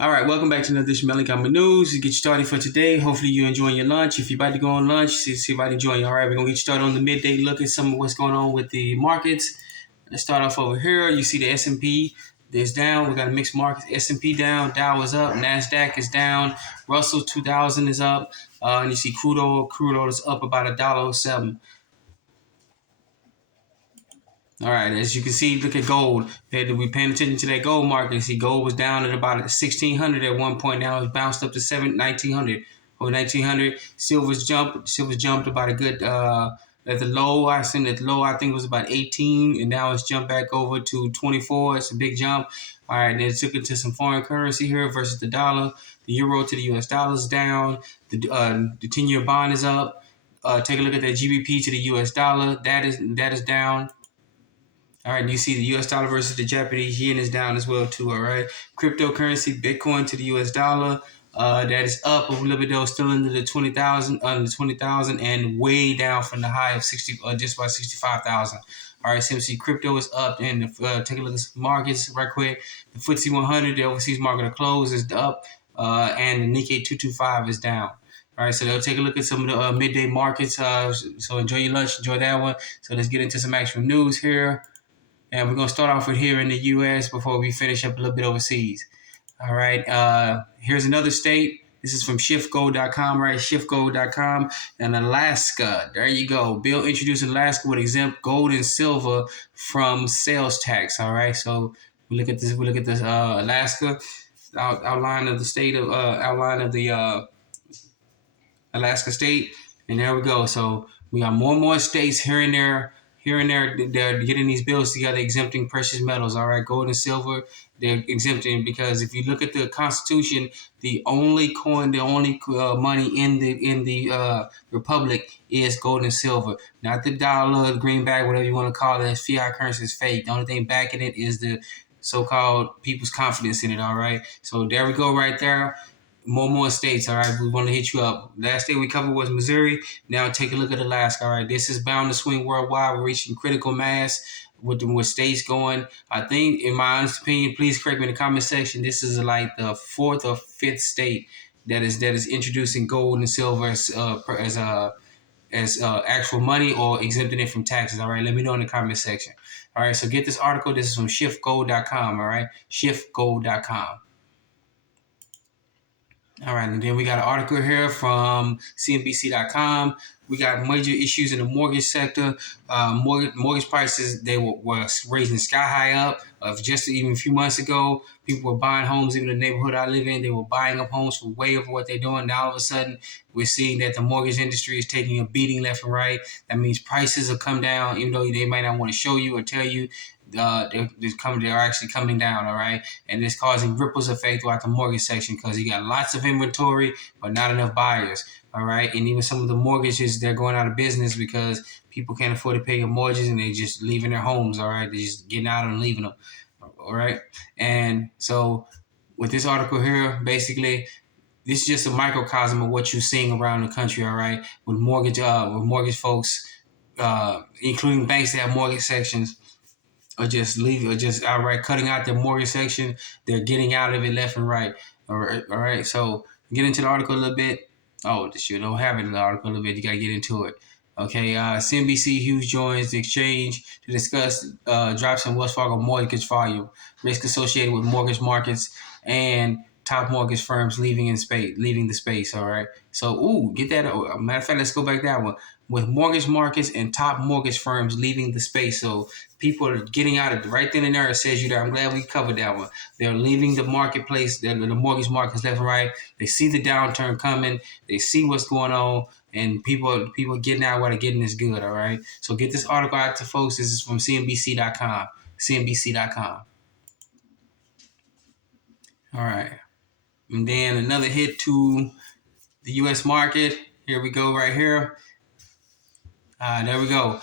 All right, welcome back to another edition of Melancholy News. To get you started for today, hopefully you're enjoying your lunch. If you're about to go on lunch, see if you're enjoying. All right, we're going to get you started on the midday look at some of what's going on with the markets. Let's start off over here. You see the S&P is down. We got a mixed market. S&P down, Dow is up, NASDAQ is down, Russell 2000 is up, and you see crude oil is up about $1.07. All right, as you can see, look at gold. We're paying attention to that gold market. See, gold was down at about 1,600 at one point. Now it's bounced up to 1,900. Over 1,900. Silver's jumped about a good. At the low, I think it was about 18, and now it's jumped back over to 24. It's a big jump. All right, then it took it to some foreign currency here versus the dollar. The euro to the U.S. dollar is down. The 10-year bond is up. Take a look at that GBP to the U.S. dollar. That is down. All right, you see the U.S. dollar versus the Japanese yen is down as well too. All right, cryptocurrency, Bitcoin to the U.S. dollar, that is up a little bit though, still under the 20,000, and way down from the high of just about 65,000. All right, so you see crypto is up, and take a look at some markets right quick. The FTSE 100, the overseas market of close is up, and the Nikkei 225 is down. All right, so they'll take a look at some of the midday markets. So enjoy your lunch, enjoy that one. So let's get into some actual news here. And we're going to start off with here in the U.S. before we finish up a little bit overseas. All right. Here's another state. This is from shiftgold.com, right? Shiftgold.com. And Alaska. There you go. Bill introduced Alaska would exempt gold and silver from sales tax. All right. So we look at this. Alaska outline of the Alaska state. And there we go. So we got more and more states here and there, they're getting these bills together, exempting precious metals. All right, gold and silver, they're exempting because if you look at the Constitution, the only money in the republic is gold and silver, not the dollar, the greenback, whatever you want to call it. Fiat currency is fake. The only thing backing it is the so-called people's confidence in it. All right, so there we go, right there. More states, all right. We want to hit you up. Last state we covered was Missouri. Now take a look at Alaska, all right. This is bound to swing worldwide. We're reaching critical mass with states going. I think, in my honest opinion, please correct me in the comment section. This is like the fourth or fifth state that is introducing gold and silver as actual money or exempting it from taxes. All right, let me know in the comment section. All right, so get this article. This is from shiftgold.com. All right, shiftgold.com. All right, and then we got an article here from CNBC.com. We got major issues in the mortgage sector. Mortgage prices, they were raising sky high up. Just even a few months ago, people were buying homes, even in the neighborhood I live in. They were buying up homes for way over what they're doing. Now, all of a sudden, we're seeing that the mortgage industry is taking a beating left and right. That means prices have come down, even though they might not want to show you or tell you. They're actually coming down, all right? And it's causing ripples effect throughout the mortgage section because you got lots of inventory, but not enough buyers, all right? And even some of the mortgages, they're going out of business because people can't afford to pay their mortgages and they're just leaving their homes, all right? They're just getting out and leaving them, all right? And so with this article here, basically, this is just a microcosm of what you're seeing around the country, all right? With mortgage folks, including banks that have mortgage sections, or just outright cutting out their mortgage section. They're getting out of it left and right. All right. So get into the article a little bit. Oh, you don't have it in the article a little bit. You got to get into it. Okay. CNBC Hughes joins the exchange to discuss drops in Wells Fargo mortgage volume, risk associated with mortgage markets, and top mortgage firms leaving the space. All right. So, get that. Matter of fact, let's go back that one. With mortgage markets and top mortgage firms leaving the space. So people are getting out of it right then and there. It says you there. I'm glad we covered that one. They're leaving the marketplace, the mortgage markets left and right. They see the downturn coming. They see what's going on. And people getting out while they're getting this good, all right? So get this article out to folks. This is from CNBC.com. CNBC.com. All right. And then another hit to the U.S. market. Here we go right here. There we go.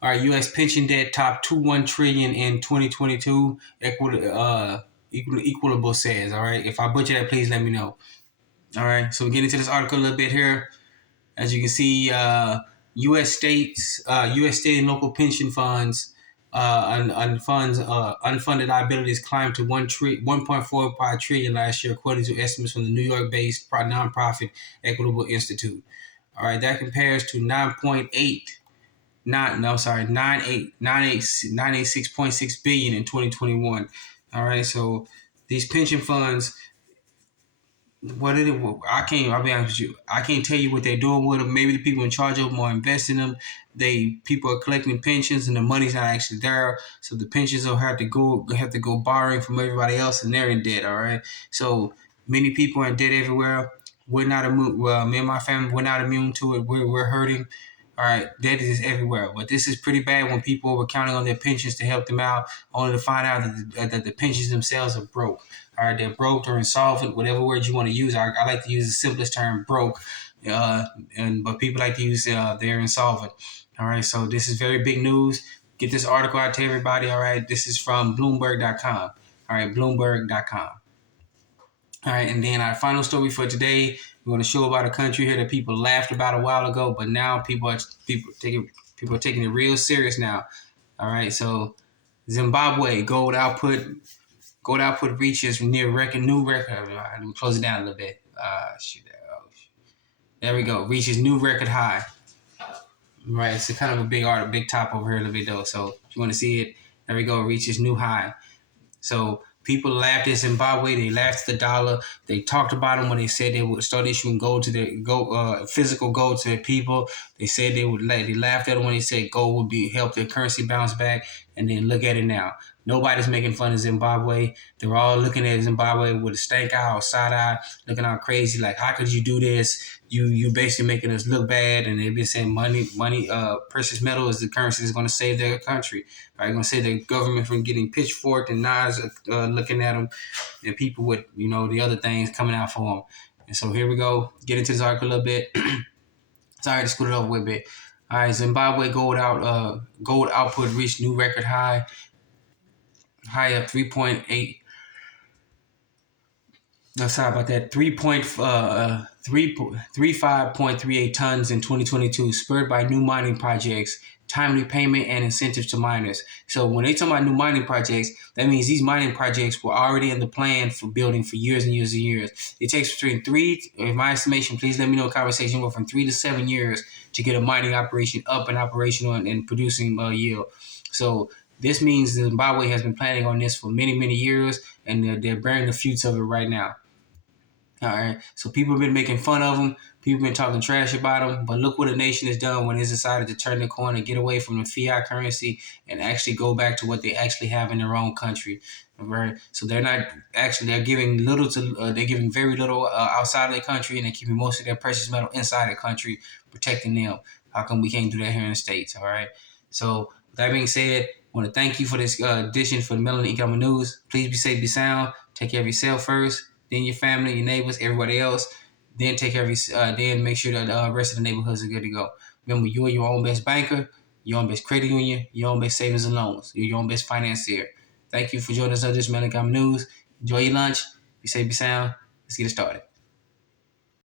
All right, U.S. pension debt topped $2.1 trillion in 2022. Equable says. All right, if I butcher that, please let me know. All right, so we get into this article a little bit here. As you can see, U.S. state and local pension funds unfunded liabilities climbed to 1.45 trillion last year, according to estimates from the New York-based nonprofit Equable Institute. All right, that compares to 986.6 billion in 2021. All right, so these pension funds, what it is, I'll be honest with you, I can't tell you what they're doing with them. Maybe the people in charge of them are investing them. People are collecting pensions and the money's not actually there, so the pensions will have to go borrowing from everybody else, and they're in debt. All right, so many people are in debt everywhere. We're not immune. Well, me and my family, we're not immune to it. We're hurting. All right, debt is everywhere, but this is pretty bad when people were counting on their pensions to help them out, only to find out that the pensions themselves are broke. All right, they're broke or insolvent, whatever word you want to use. I like to use the simplest term, broke, but people like to use they're insolvent. All right, so this is very big news. Get this article out to everybody. All right, this is from Bloomberg.com. All right, Bloomberg.com. All right, and then our final story for today, we're going to show about a country here that people laughed about a while ago, but now people are taking it real serious now. All right, so Zimbabwe gold output reaches near new record. Let me close it down a little bit. There we go. Reaches new record high. Right, it's a kind of a big top over here a little bit though. So if you want to see it, there we go. Reaches new high. So people laughed at Zimbabwe. They laughed at the dollar. They talked about them when they said they would start issuing physical gold to their people. They said they laughed at them when they said gold would help their currency bounce back. And then look at it now. Nobody's making fun of Zimbabwe. They're all looking at Zimbabwe with a stank eye or side eye, looking all crazy. Like, how could you do this? You basically making us look bad. And they've been saying precious metal is the currency that's going to save their country. Right? Going to save their government from getting pitchforked and knives looking at them, and people with the other things coming out for them. And so here we go. Get into this article a little bit. Sorry to scoot it over a bit. All right, Zimbabwe gold output reached new record high of 3.8. No, sorry about that. 35.38 tons in 2022, spurred by new mining projects, timely payment, and incentives to miners. So when they talk about new mining projects, that means these mining projects were already in the plan for building for years and years and years. It takes between in my estimation, please let me know, conversation from 3 to 7 years to get a mining operation up and operational and producing yield. So this means Zimbabwe has been planning on this for many, many years, and they're bearing the fruits of it right now. All right, so people have been making fun of them. People have been talking trash about them. But look what a nation has done when it's decided to turn the corner, get away from the fiat currency, and actually go back to what they actually have in their own country. All right, so they're giving very little outside of their country, and they're keeping most of their precious metal inside the country, protecting them. How come we can't do that here in the States? All right, so with that being said, I want to thank you for this edition for the Melanin Economic News. Please be safe, be sound. Take care of yourself first, then your family, your neighbors, everybody else. Then take care of then make sure that the rest of the neighborhoods are good to go. Remember, you're your own best banker, your own best credit union, your own best savings and loans. You're your own best financier. Thank you for joining us on this Melanin Economic News. Enjoy your lunch. Be safe, be sound. Let's get it started.